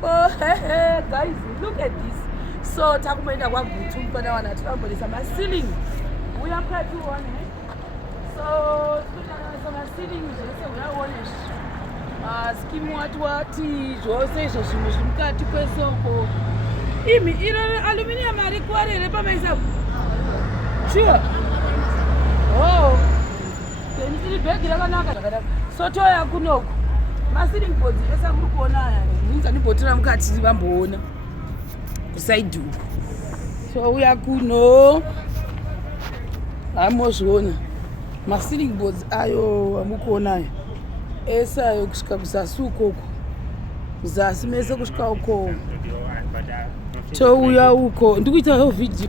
Oh, hey, guys, look at this. So takumenda kwagutu mpana wana tunabolesa ma ceiling. We are part to one. So some ceiling zvese uyaona skimu wati zvose izvo zvimwe zviri mukati kwesoko. Imi iro aluminium ari kwarere pamaisa. Sure. Oh. Ndiri bag rakanaka zvakadaro. So toya kunoko. Ma ceiling boards esa muri kuona aya. Ndinza ndibotera mukati vamboona. Kusaidu. So uya kuno. Amozviona. Ma ceiling boards ayo amukuona aya. Esa ayo kusvika kuzasi ukoko. Kuzasi mese kusvika uko. Touya uko. Ndikuita yo video.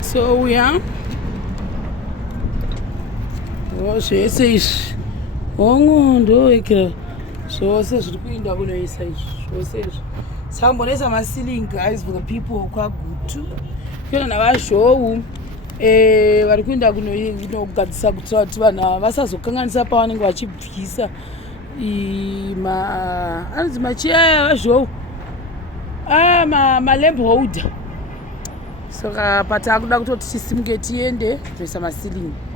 So uya. Zvese izvi. Ongondo ikira. Zvose zviri kuinda kunoisa izvi. Zvose izvi. Sambonesa ma ceiling guys for the people kwagutu. Kuna navazhou. Vari kuenda kunogadzisa kuitira kuti vanhu vasazokanganisa pavanenge vachibvisa anonzi machiya avazhou malamp holder. Saka patakuda kutoti tisimuke tiende toisa masilingi.